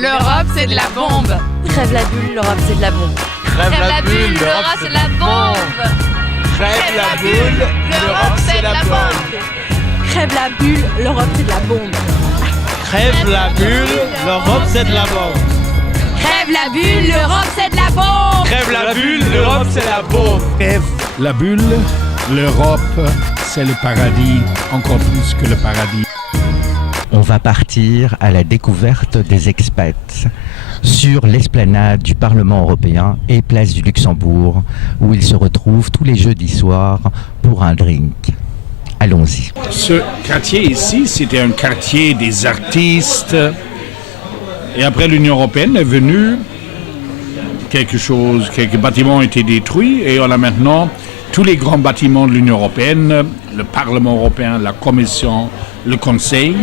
L'Europe, c'est de la bombe. Crève la bulle, l'Europe, c'est de la bombe. Crève la bulle, l'Europe, c'est de la bombe. Crève la bulle, l'Europe, c'est la bombe. Crève la bulle, l'Europe, c'est de la bombe. Crève la bulle, l'Europe, c'est de la bombe. Crève la bulle, l'Europe, c'est de la bombe. Crève la bulle, l'Europe, c'est la bombe. Crève la bulle, l'Europe, c'est le paradis, encore plus que le paradis. On va partir à la découverte des expats sur l'esplanade du Parlement européen et place du Luxembourg, où ils se retrouvent tous les jeudis soirs pour un drink. Allons-y. Ce quartier ici, c'était un quartier des artistes. Et après l'Union européenne est venue, quelques bâtiments ont été détruits et on a maintenant tous les grands bâtiments de l'Union européenne, le Parlement européen, la Commission, le Conseil.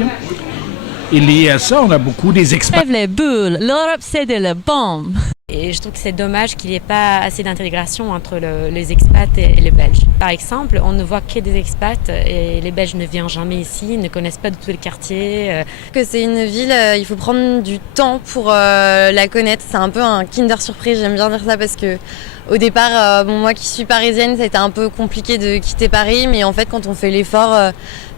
Et lié à ça, on a beaucoup des expats. Crève les bulles, l'Europe, c'est de la bombe. Et je trouve que c'est dommage qu'il n'y ait pas assez d'intégration entre les expats et les Belges. Par exemple, on ne voit que des expats et les Belges ne viennent jamais ici, ne connaissent pas du tout le quartier. Que c'est une ville, il faut prendre du temps pour la connaître. C'est un peu un Kinder Surprise, j'aime bien dire ça parce que au départ, moi qui suis parisienne, ça a été un peu compliqué de quitter Paris, mais en fait quand on fait l'effort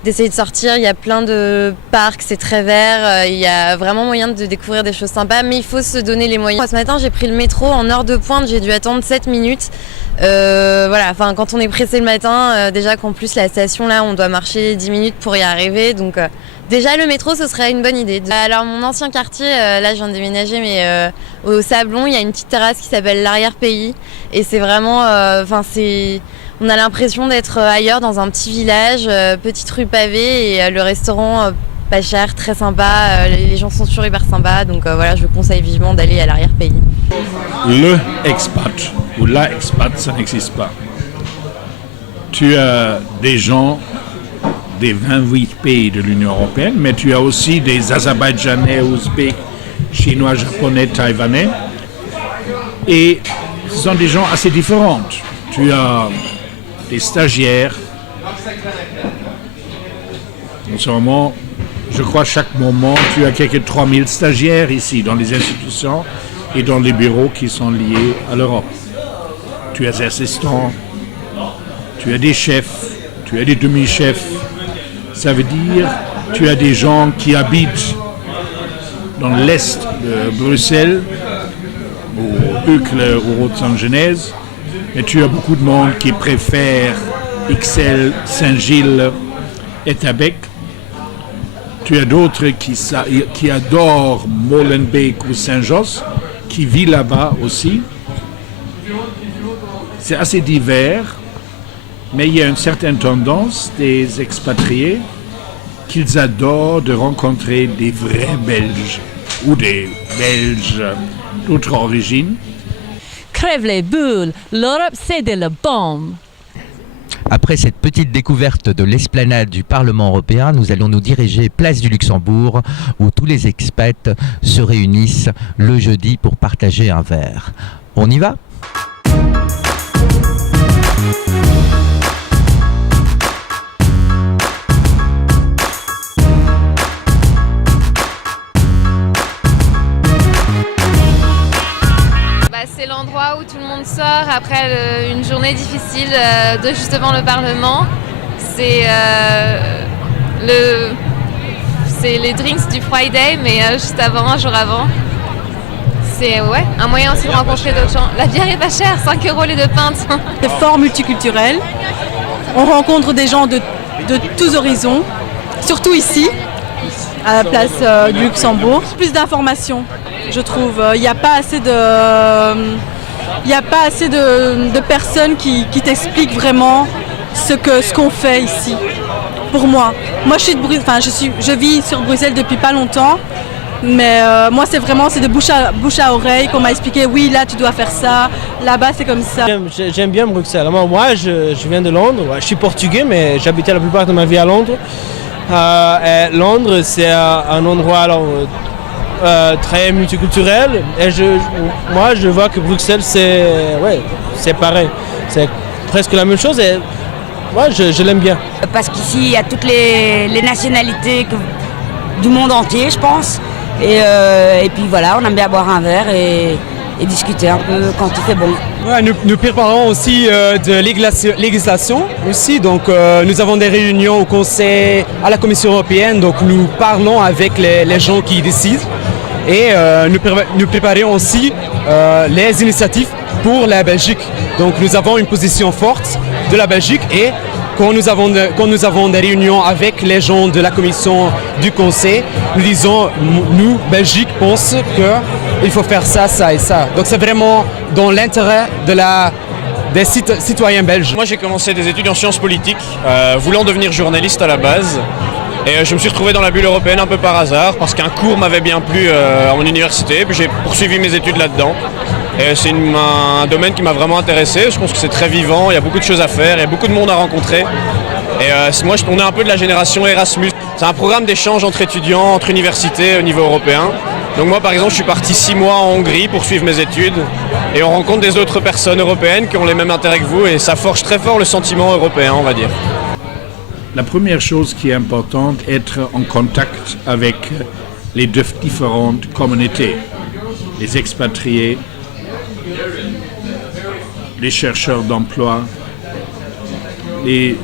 d'essayer de sortir, il y a plein de parcs, c'est très vert, il y a vraiment moyen de découvrir des choses sympas, mais il faut se donner les moyens. Ce matin, j'ai pris le métro en heure de pointe, j'ai dû attendre 7 minutes. Voilà, enfin quand on est pressé le matin, déjà qu'en plus la station là, on doit marcher 10 minutes pour y arriver, donc déjà le métro, ce serait une bonne idée. Alors mon ancien quartier, là je viens de déménager, mais au Sablon, il y a une petite terrasse qui s'appelle l'arrière-pays, et c'est vraiment, on a l'impression d'être ailleurs dans un petit village, petite rue pavée et le restaurant pas cher, très sympa, les gens sont toujours hyper sympas, donc voilà, je vous conseille vivement d'aller à l'arrière-pays. Le expat ou la expat, ça n'existe pas. Tu as des gens des 28 pays de l'Union européenne, mais tu as aussi des Azerbaïdjanais, Ouzbeks, Chinois, Japonais, Taïwanais, et ce sont des gens assez différents. Tu as des stagiaires. En ce moment, je crois chaque moment, tu as quelques 3000 stagiaires ici, dans les institutions et dans les bureaux qui sont liés à l'Europe. Tu as des assistants, tu as des chefs, tu as des demi-chefs. Ça veut dire tu as des gens qui habitent dans l'est de Bruxelles, au Uccle ou au Saint-Genèse, mais tu as beaucoup de monde qui préfère Ixelles, Saint-Gilles et Tabec. Tu as d'autres qui adorent Molenbeek ou Saint-Josse, qui vivent là-bas aussi. C'est assez divers, mais il y a une certaine tendance des expatriés qu'ils adorent de rencontrer des vrais Belges ou des Belges d'autres origines. Crève les bulles, l'Europe, c'est de la bombe. Après cette petite découverte de l'esplanade du Parlement européen, nous allons nous diriger place du Luxembourg, où tous les expats se réunissent le jeudi pour partager un verre. On y va ? C'est l'endroit où tout le monde sort après une journée difficile de juste devant le Parlement. C'est les drinks du Friday, mais juste avant, un jour avant. C'est un moyen aussi de rencontrer d'autres gens. La bière est pas chère, 5 € les 2 pintes. C'est fort multiculturel. On rencontre des gens de tous horizons, surtout ici, à la place du Luxembourg. Plus d'informations, je trouve. Il n'y a pas assez de personnes qui t'expliquent vraiment ce qu'on fait ici. Pour moi. Moi, je vis sur Bruxelles depuis pas longtemps. Mais moi, c'est de bouche à oreille qu'on m'a expliqué, oui, là, tu dois faire ça, là-bas, c'est comme ça. J'aime bien Bruxelles. Moi, je viens de Londres. Je suis portugais, mais j'habitais la plupart de ma vie à Londres. Et Londres, c'est un endroit très multiculturel. Et moi, je vois que Bruxelles, c'est pareil. C'est presque la même chose. Et moi, je l'aime bien. Parce qu'ici, il y a toutes les nationalités du monde entier, je pense. Et puis voilà, on aime bien boire un verre et discuter un peu quand il fait bon. Ouais, nous préparons aussi de législation aussi, donc nous avons des réunions au Conseil, à la Commission européenne, donc nous parlons avec les gens qui décident et nous préparons aussi les initiatives pour la Belgique. Donc nous avons une position forte de la Belgique et quand nous avons des réunions avec les gens de la Commission du Conseil, nous disons, nous, Belgique, pensons qu'il faut faire ça, ça et ça. Donc c'est vraiment dans l'intérêt des citoyens belges. Moi j'ai commencé des études en sciences politiques, voulant devenir journaliste à la base. Et je me suis retrouvé dans la bulle européenne un peu par hasard, parce qu'un cours m'avait bien plu à mon université, puis j'ai poursuivi mes études là-dedans. Et c'est un domaine qui m'a vraiment intéressé, je pense que c'est très vivant, il y a beaucoup de choses à faire, il y a beaucoup de monde à rencontrer. Et moi, on est un peu de la génération Erasmus. C'est un programme d'échange entre étudiants, entre universités au niveau européen. Donc moi, par exemple, je suis parti 6 mois en Hongrie pour suivre mes études. Et on rencontre des autres personnes européennes qui ont les mêmes intérêts que vous. Et ça forge très fort le sentiment européen, on va dire. La première chose qui est importante, être en contact avec les différentes communautés, les expatriés, les chercheurs d'emploi, les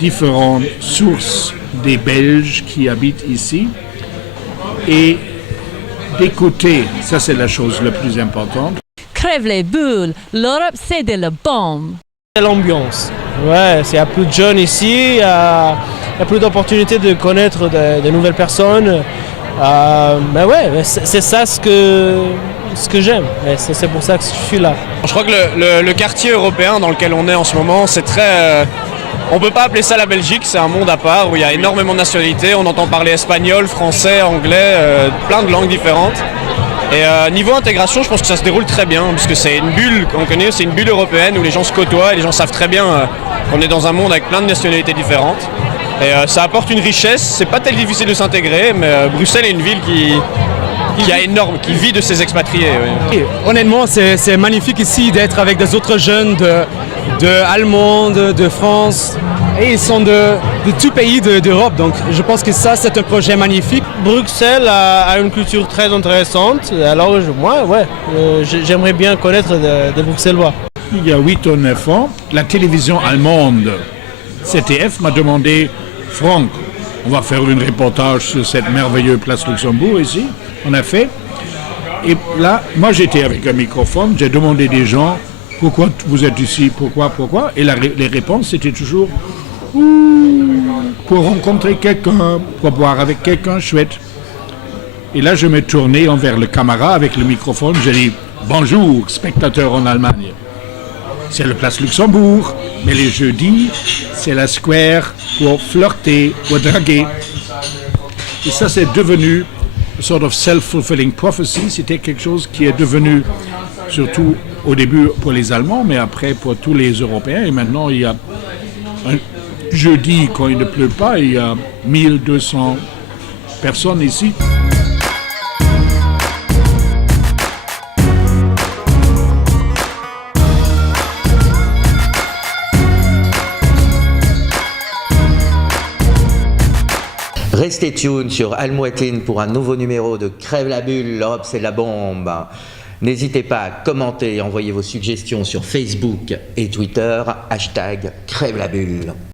différentes sources des Belges qui habitent ici et d'écouter, ça c'est la chose la plus importante. Crève les bulles, l'Europe c'est de la bombe. C'est l'ambiance. Ouais, il y a plus de jeunes ici, il y a plus d'opportunités de connaître de nouvelles personnes. Mais ouais, c'est ça ce que j'aime. C'est pour ça que je suis là. Je crois que le quartier européen dans lequel on est en ce moment, c'est très... on ne peut pas appeler ça la Belgique, c'est un monde à part où il y a énormément de nationalités. On entend parler espagnol, français, anglais, plein de langues différentes. Et niveau intégration, je pense que ça se déroule très bien, puisque c'est une bulle qu'on connaît, c'est une bulle européenne où les gens se côtoient et les gens savent très bien qu'on est dans un monde avec plein de nationalités différentes. Et ça apporte une richesse, c'est pas tellement difficile de s'intégrer, mais Bruxelles est une ville qui vit de ses expatriés. Oui. Honnêtement, c'est magnifique ici d'être avec des autres jeunes de Allemands, de France. Et ils sont de tout pays d'Europe, donc je pense que ça c'est un projet magnifique. Bruxelles a une culture très intéressante, alors j'aimerais bien connaître des Bruxellois. Il y a 8 ou 9 ans, la télévision allemande CTF m'a demandé « Franck, on va faire un reportage sur cette merveilleuse place Luxembourg ici ». On a fait. Et là, moi j'étais avec un microphone, j'ai demandé des gens « Pourquoi vous êtes ici ? Pourquoi ?» Et les réponses c'était toujours « pour rencontrer quelqu'un, pour boire avec quelqu'un chouette ». Et là je me tournais envers le camarade avec le microphone, j'ai dit « Bonjour, spectateurs en Allemagne ». C'est le place Luxembourg, mais les jeudis, c'est la square pour flirter, pour draguer. Et ça, c'est devenu une sorte de self-fulfilling prophecy. C'était quelque chose qui est devenu, surtout au début pour les Allemands, mais après pour tous les Européens. Et maintenant, il y a un jeudi, quand il ne pleut pas, il y a 1200 personnes ici. Restez tuned sur Al-Mouatin pour un nouveau numéro de Crève la bulle, l'Europe c'est la bombe. N'hésitez pas à commenter et envoyer vos suggestions sur Facebook et Twitter, #Crève la bulle.